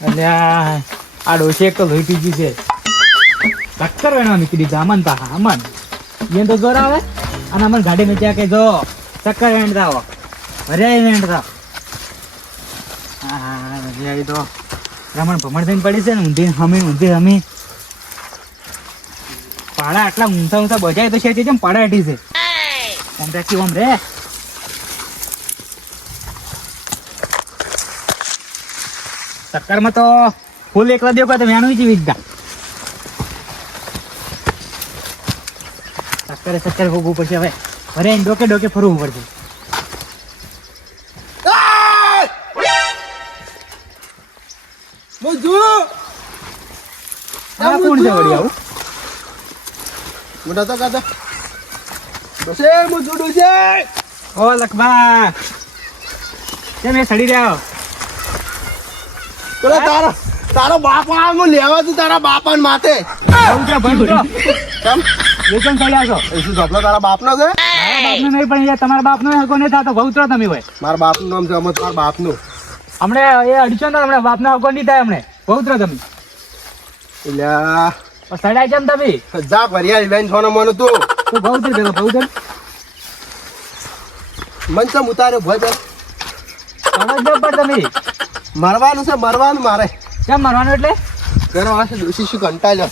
અને આ ડોશી એક તો લોહી પીજી છે. ચક્કર વેણવા નીકળી જા અમન તા અમન એને તો જોર આવે અને અમન ગાડી મેં કે જો ચક્કર વેણતા હો અરે વેણતા હા તો રમણ ભમણ થઈને પડી છે ને ઊંધી હમી પાડા આટલા ઊંચા બજાય તો છે જેમ પાડા હેઠી છે ઓમ બેસી ઓમ રે ચક્કરમાં તો ફૂલ એકલા દેખો તો વેણું જ વિકતા ચક્કરે ભોગવું પડશે હવે અરે ડોકે ડોકે ફરવું પડશે. કોણ છે વળી આવું મોટા તો કાતા બસે મુજુડું છે. ઓ લખબા કેમ એ સડી રહ્યો પેલા તારો બાપ આમ લેવા તું તારા બાપાને માથે કેમ વેચન સડ્યા છો એ શું ઝોપલો તારા બાપનો છે? મારા બાપનું નહીં પણ યાર તમારા બાપનો હકો નહીં થતો ભૌત્રો તમે હોય મારા બાપનું નામ છે અમર તારા બાપનું હમણે એ અડીચો ને હમણે બાપનો હકો નહીં થાય હમણે ભૌત્રો તમે એટલે સડાય કેમ તમે જા વરિયાળી લઈને છોનો મને તું ભૌત્ર પેલો ભૌત્ર મન ચમ ઉતાર્યો ભોય બે સમજ પણ તમે મરવાનું છે મરવાનું મારે કેમ મારવાનું એટલે ઘરે વાસે ડોશી શું કંટાળ્યો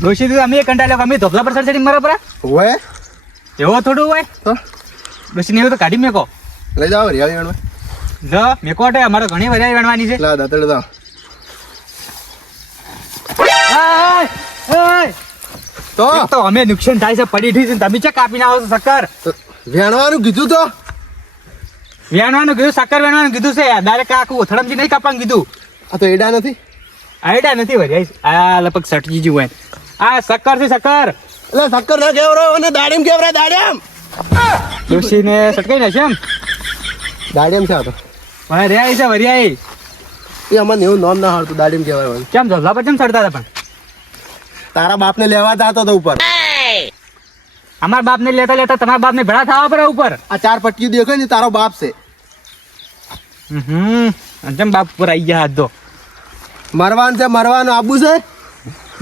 ડોશી તો અમે કંટાળ્યો અમે ધોપલા પર ચડી મરો પરા હોય એવો થોડું હોય તો ડોશી ને એવું તો કાઢી મેકો લઈ જાઓ વરિયાળી વેણવા જો મેકો હટે અમારે ઘણી વધારે વેણવાની છે. લા દાતડે જાઓ એક તો અમે નુકસાન થાય છે પડી ઠી છે તમે ચા કાપીને આવો છો શક્કર તો વેણવાનું કીધું તો વેણવાનું કીધું શક્કર વેણવાનું કીધું છે ડાયરેક્ટ આખું ઓથડમથી નહીં કાપવાનું કીધું આ તો એડા નથી આઈડા નથી વળી આ લગભગ સટજી જેવું હોય આ શક્કર છે શક્કર એટલે શક્કર ના કેવરો અને દાડીમ કેવરા દાડીમ ડોશીને સટકાઈ નાખશે એમ દાડીમ છે આ તો વરિયાળી છે વરિયાળી એ અમને એવું નામ ના હાલતું દાડીમ કહેવાય મને કેમ ધોપલા પર કેમ ચડતા હતા પણ તારા બાપને લેવા જતો તો ઉપર અમારા બાપને લેતા લેતા તમારા બાપને ભેળા થવા પડે ઉપર આ ચાર પટ્ટી દેખાય ને તારો બાપ છે જેમ બાપ ઉપર આવી ગયા હાથ દો મરવાનું છે મરવાનું આબુ છે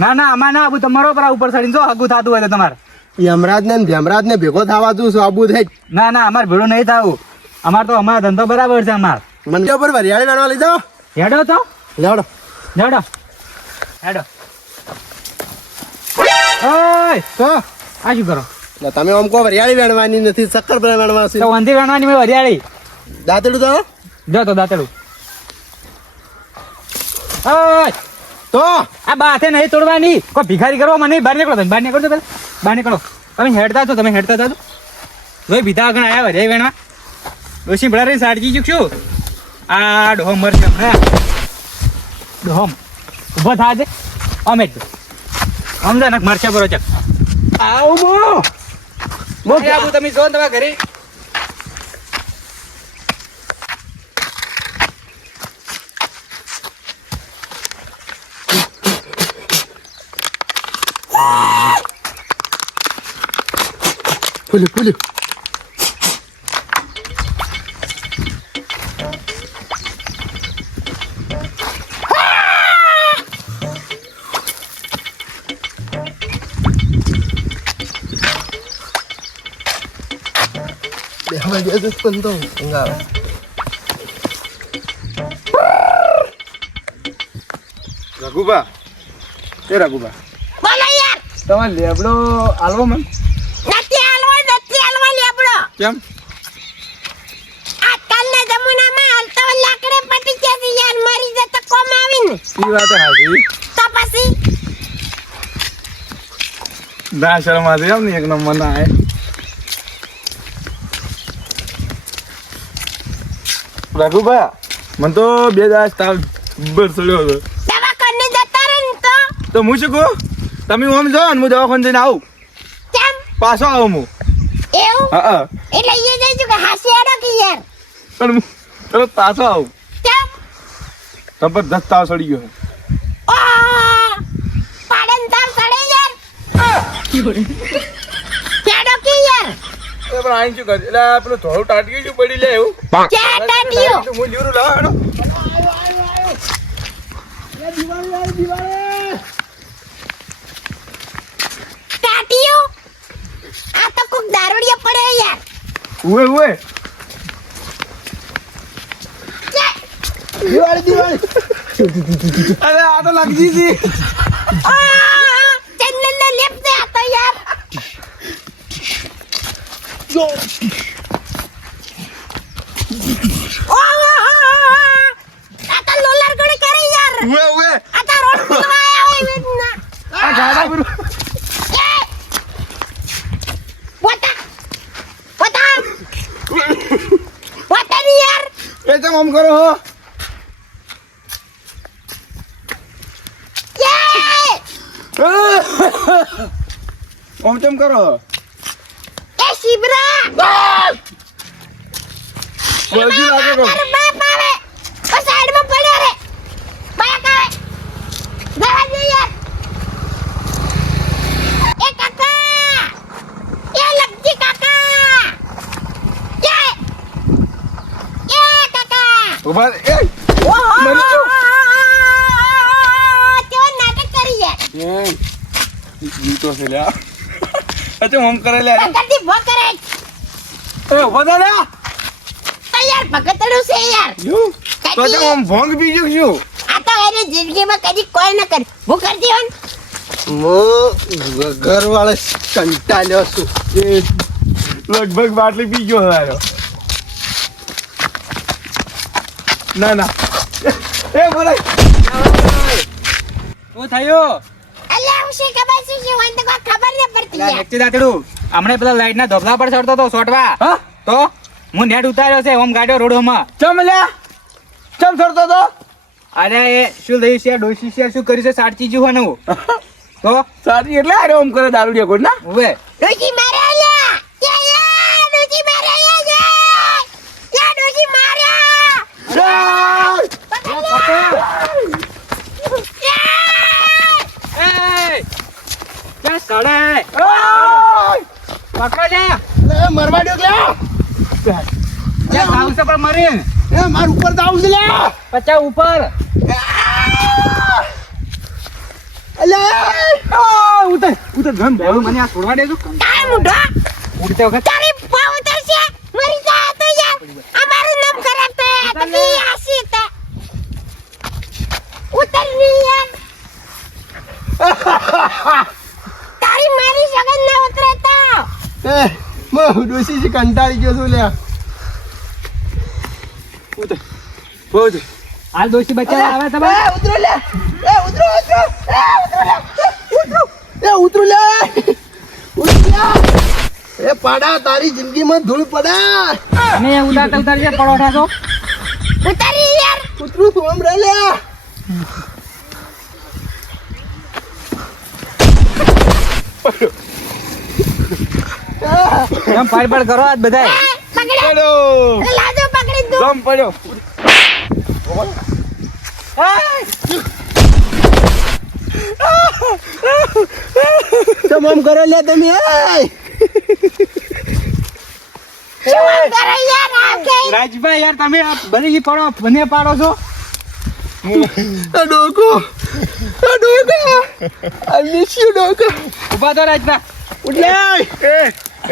ના ના અમાર ના આબુ તમારો પર ઉપર ચડીને જો હગું થતું હોય તો તમારે યમરાજ ને ભેમરાજ ને ભેગો થવા તું છું આબુ થઈ ના ના અમારે ભેળું નહીં થવું અમારે તો અમારો ધંધો બરાબર છે અમાર મને ઉપર વરિયાળી વેણવા લઈ જાઓ હેડો તો લેવડો હેડો હેડો ઓય તો આ શું કરો એટલે તમે આમ કહો વરિયાળી વેણવાની નથી શક્કર વેણવા છે તો વંધી વેણવાની મેં વરિયાળી દાંતડું તો જો તો દાંતડું ઓય તો આ બાથે નહીં તોડવાની કોઈ ભિખારી કરવા મને બહાર નીકળો તમે બહાર નીકળો પેલા બહાર નીકળો તમે હેડતા છો જોઈ ભીધા આગળ આવ્યા વરિયાળી વેણવા ડોસી ભડા રહીને સાડજી ચૂકશું આ ડોહમ મરશે હમણાં ડોહમ ઊભો થાજે અમે જ સમજા ને મરશે બરો ચક આવું આવું તમે જો ને તમારા ઘરે ફૂલ્યું હવે જે પણ તો અંગાવે રઘુબા એ રઘુબા બોલો યાર તમારે લેબડો આલવો મન નથી આલવો લેબડો કેમ આજકાલના જમાનામાં હાલતો લાકડે પટી જશે યાર મરી જતો કોમ આવીને ઈ વાત હાજી તો પછી ના શરમ આતી એમ ને એક નંબર ના આય રઘુબા મને તો બે દાસ તાવ બરસડ્યો હતો દવા કરીને જતા રહે ને તો હું શું કહું તમે ઓમ જાઓ ને હું દવાખાને જઈને આવું કેમ પાછો આવું હું એવું હા એટલે એ જઈશું કે હાસિયાડો કે યાર પણ ચલો પાછો આવું કેમ જબરદસ્ત તાવ સડી ગયો ઓ પાડન તાવ સડે યાર કેડો કે યાર પણ આઈને શું કરે? એટલે આ પેલું થોડું ટાટકી શું પડી લે એવું? ક્યાં ટાટિયો તો હું લીવરું લાવો હેડો. ટાટિયો આ તો કોક દારૂડિયા પડે યાર ઉવે ઉવે. અરે આ તો લાગજી જી. ચંદન નો લેપ છે આ તો યાર આ તો લોલર ગણે કરે યાર ઉવે ઉવે. આ તો રોડ ખોલવાયા હોય વેદના આ ગાડા પર વતા વતા વતા ની યાર એ તો આમ કરો હો. આમ તેમ કરો. એ શિબરા વળગી લાગે કો. તારો બાપ આવે ઓ સાઈડ માં પડ્યો રે બાક આવે જવા દે યાર એ કાકા એ લગજી કાકા એ કાકા ઉભા રહે. એ ઓહો મરી ગયો. કેવો નાટક કરી યાર એમ જીતો છે લ્યા. અચ્છા આમ કરે લ્યા. પકડતી ભોકરે એ ઉભા થા લ્યા. તો યાર પકડતડું છે યાર યુ તો તે આમ ભોંગ બીજો શું? આ તો એને જિંદગીમાં કદી કોઈ ન કરી હું કરતી હોન ઘરવાળે કંટાળ્યો છું. એ લગભગ બાટલી પી ગયો હારો. ના ના એ બોલાય. શું થયું અલ્યા હું શી ખબર શું છે હોય તો કોઈ ખબર ન પડતી પેલા યાર નેકચી દાંતડું હમણાં પેલા લાઈટ ના ધોબલા પર ચડતો તો સોટવા હા તો હું નેટ ઉતાર્યો છે ઓમ ગાડ્યો રોડોમાં ચમ લ્યા. ચમ સરતો તો. અરે એ શું લઈ છે ડોશી છે શું કર્યું છે સાચી જ હોવાનું તો સારી એટલે આરે આમ કરે દારૂડિયા કોઈ ના. હવે ડોશી મારે અલ્યા યા ડોશી મારે યા ડોશી મારે ક્યાં સડે પકડ લે મરવા દો લે. ક્યાં ભાવ છે પણ મરીને એ માર ઉપર તો આવું છે લે. 50 ઉપર ઉતર ઉતર ધમ બેવું મને આ છોડવા દેજો તાર મુઢો ઉડતે વખત તારી પાવ ઉતરશે મરી જા તો યાર અમારું નામ ખરાબ થાય તો આસી તા ઉતર ની યાર તારી મારી સગન ના ઉતરે તો એ મો ડોસી છે કંટાળી ગયો છું લે. ઉતર ઉતર. હાલ દોશી બચ્ચા આવે તમે ઉતરો લે. એ ઉતરો ઉતરો. એ ઉતરો લે. ઉતરો. એ ઉતરો લે. ઉતરો લે. એ પાડા તારી જિંદગીમાં ધૂળ પડા. અને ઉતારતા ઉતારજે પરોઠા તો ઉતરી યાર ઉતરું તું આમ રે લે. એમ પાડ કરો આજ બધાય પકડે હેડો. લાજો પકડી દો દમ પડ્યો. તમામ કરો લે તમે. શું કરે યાર આખે રાજભાઈ યાર તમે આ બધી પડો મને પાડો છો ડોકો I miss you ડોકો. ઉભા તો રાજભા ઉઠ લે. એ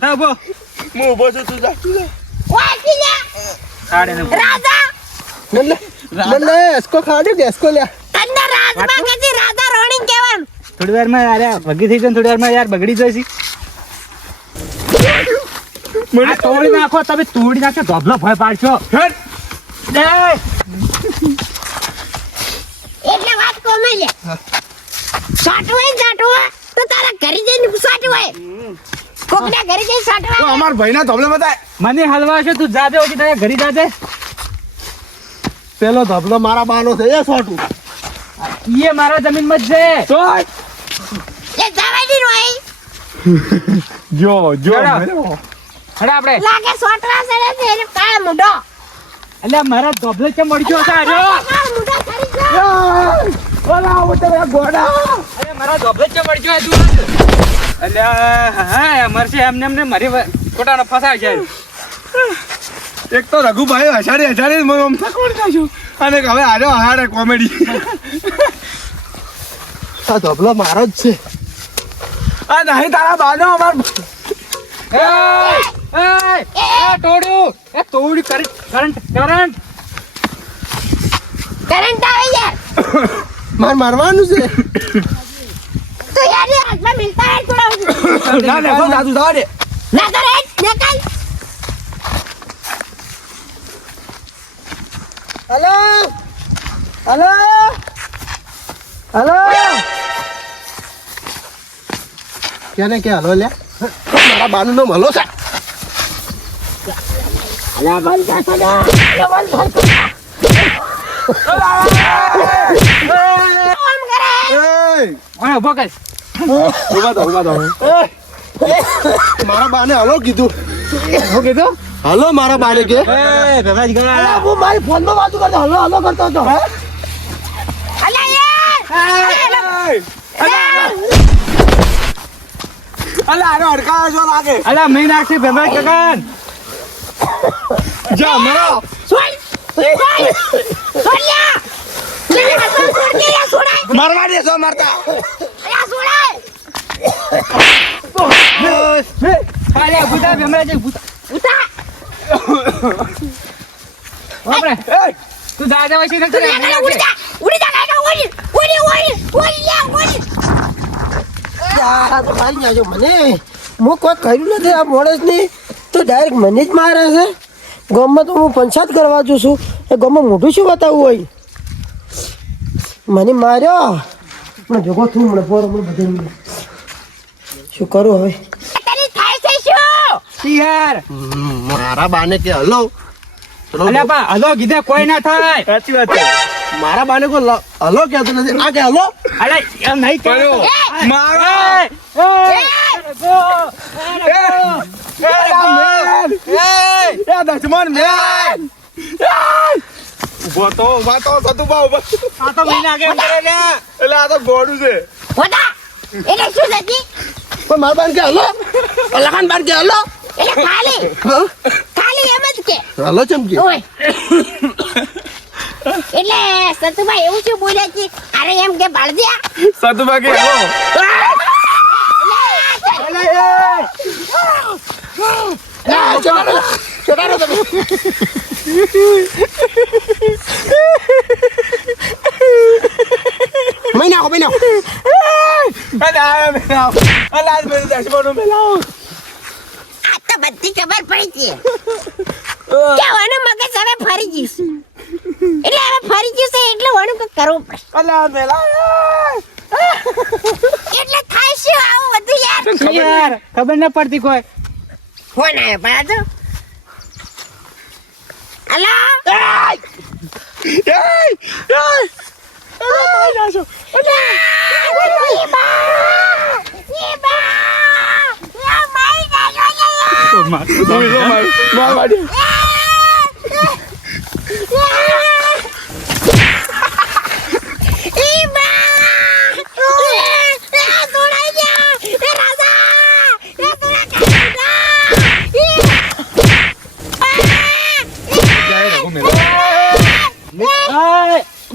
ના ઉભો હું ઊભો છું તું જા. વાકી લે સાડે ને રાજા મને એસકો ખાડ્યો કે એસકો લે. તને રાજમાં કદી રાજા રોણી કહેવાનું થોડી વાર માં અરે ભગી થઈ જાય થોડી વાર માં યાર બગડી જશે મને તોડી નાખો તમે તોડી નાખો ધોબલો ભય પાડશો હેડ દે એટલે વાત કોમે લે સાટવાય સાટવા તો તારા ઘરે જઈને સાટવાય કોકના ઘરે જઈને તો સાટવા અમાર ભાઈના ધોબલે બતાય. મને હલવા છે તું જાજે ઓછી તારા ઘરે જાજે પેલો ધબલો મારા બાનો છે એ સોટું. ઈએ મારા જમીન માં જ છે તો એ જવાય નહીં હોય જો જો હેડો. મેરો. હેડ આપણે લાગે સોટવા સડે છે એને કાળ મુઢો એટલે મારા ધોબલે કેમ મળ્યો છે આર્યો કાળ મુઢો કરી ગયો બોલાવો તમે ગોડા. અરે મારા ધોબલે કેમ મળ્યો તું અલ્યા હા મરશે એમને મારી ખોટાનો ફસાય છે. એક તો રઘુભાઈ હસાડી મને આમ થકવડ ખાશું અને હવે આજો હારે કોમેડી. આ ધબલો મારો જ છે. આ નહીં તારા બાનો અમાર તોડ્યું કરંટ કરંટ આવે યાર. મારવાનું છે. તો યાર ये हाथ में मिलता है थोड़ा. ના લેખો દાદુ જવા દે. ना तो रे निकल. હલો હલો હલો ક્યારે કે હલો લે મારા બાનું નામ હલો છે. अला बंद कर दो. अला बंद कर दो. काम करे. ઉભો કર. ઉભા થો મારા બાને હલો કીધું. શું કીધું? હલો મારા બાને કે ભેગા અલા, હું મારી ફોનમાં વાતો કરતો હલો હલો કરતો હતો. अला यार. અલા આનો અડકાયો છો લાગે. અલા મેં નાખશે ભેગા કગન. જા મરો. छोड़. छोड़ या. मेरे हाथ में छोड़ के या छोड़ा. મારવા દે છો મારતા. या छोड़ा. અલ્યા ભૂતા ભેમરા જે ભૂતા. उठा. આપણે તું જા જા વસી तू यहाँ करे उड़ जा. उड़ जा काय का उड़. या उड़. આ તો મારી નાખ્યો મને. હું કોઈ કર્યું નથી આ માણસને તો ડાયરેક્ટ મને જ મારે છે. ગામમાં તો હું પંચાયત કરવા જઉં છું એ ગામમાં મોઢું શું બતાવવું હોય. મને માર્યો મને ભેગો થયું મને પોરો મને બધે શું કરું હવે. तेरी थाई से शू. યાર મારા બાને કે હલો અલ્યા પા હલો કીધે કોઈ ના થાય. સાચી વાત છે. મારા બાને કોઈ હલો કહેતો નથી. આ કે હલો અલ્યા એમ નહીં કર્યો. મારો. એ દશમન મેન. ઉભો તો સતુ બા ઉભો. આ તો મહિના આગળ કરે લે. એટલે આ તો ગોડું છે. होता. એટલે શું થતી. પણ મારા બાને કે હલો લખાન બાન કે હલો એટલે ખાલી હા? ખાલી એમ જ કે હલો ચમકી ઓય. એટલે સતુભાઈ એવું શું બોલ્યા છે. અરે એમ કે બાળદિયા. સતુબા કે હેલો. ચોટાડો તમે મહિના અલા મેં દશમનો મેલાવ. આ તો બધી ખબર પડી છે કે વાનું મગજ હવે ફરી ગયું છે. એટલે હવે ફરી ગયું છે એટલે વાનું કંઈક કરવું પડશે. અલા મેલાવ. એટલે થાય શું આવું બધું યાર. યાર ખબર ન પડતી કોઈ. ફોન આવ્યો પણ આ તો અલા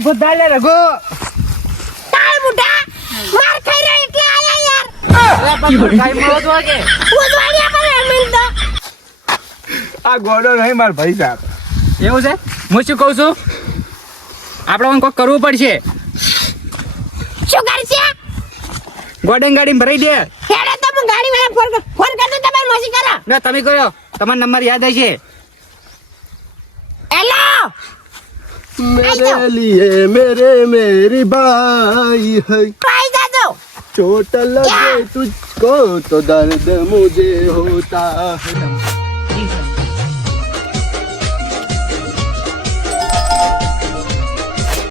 બુદ્ધા લે રઘુ. તાળ મુઢા માર ખાઈ રહ્યો એટલે આયા યાર. ઉદવાડિયા પર એમ તો આ ગોડો નહીં માર ભાઈ સાહેબ. એવું છે હું શું કહું છું આપણે કોઈક કરવું પડશે. શું કરશે. ગોડન ગાડી ભરાઈ દે. હેડે તો હું ગાડી વાળા ફોન કરતો તમારી મોસી કરો. ના તમે કર્યો તમારો નંબર યાદ હશે. હેલો मेरे लिए मेरी भाई है ભાઈ દાદો चोट लगे तुझको तो दर्द मुझे होता है